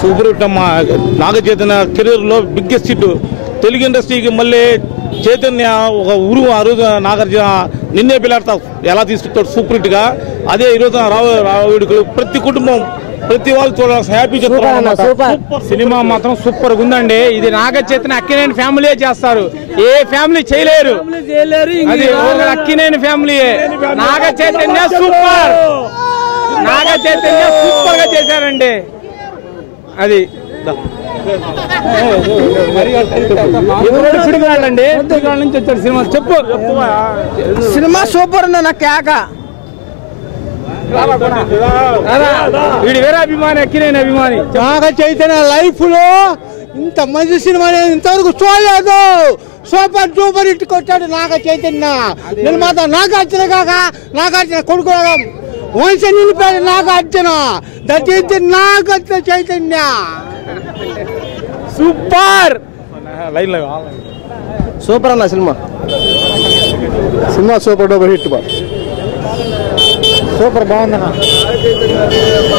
Super hit అమ్మా నాగ చైతన్య కెరీర్లో biggest hit. Telugu ఇండస్ట్రీకి మళ్ళీ చైతన్య ఒక ఉరు ఆ రోజు నాగార్జున నిన్నే పిల్లాడతా ఎలా తీసుకుంటాడు సూపర్ హిట్గా అదే ఈ రోజు రావు రావుడికి ప్రతి కుటుంబం ప్రతి వాళ్ళు చూడాల్సిన హ్యాపీ చెప్తారు సినిమా మాత్రం సూపర్ ఉందండి ఇది నాగ చైతన్య అక్కినేని ఫ్యామిలీ చేస్తారు. ఏ ఫ్యామిలీ చేయలేరు. అది అక్కినేని ఫ్యామిలీ నాగ చైతన్య సూపర్. నాగ చైతన్య సూపర్గా చేశారండి. అది. నుంచి వచ్చాడు సినిమా. చెప్పు. సినిమా సూపర్ ఉంది నా కేక. వీడు వేరే అభిమాని అక్కినేని అభిమాని. నాగ చైతన్య లైఫ్లో ఇంత మంచి సినిమా నేను ఇంతవరకు చూడలేదు. సూపర్ డూపర్ హిట్ కొట్టాడు నాగ చైతన్య. నిర్మాత నాగార్జున కాక నాగార్జున కొడుకు వంశ నిలిపాడు Nagarjuna that is the Nagarjuna Chaitanya super లైన్లో సూపర్ అన్న సినిమా సినిమా సూపర్ డూపర్ హిట్ బా సూపర్ బాగుందన్న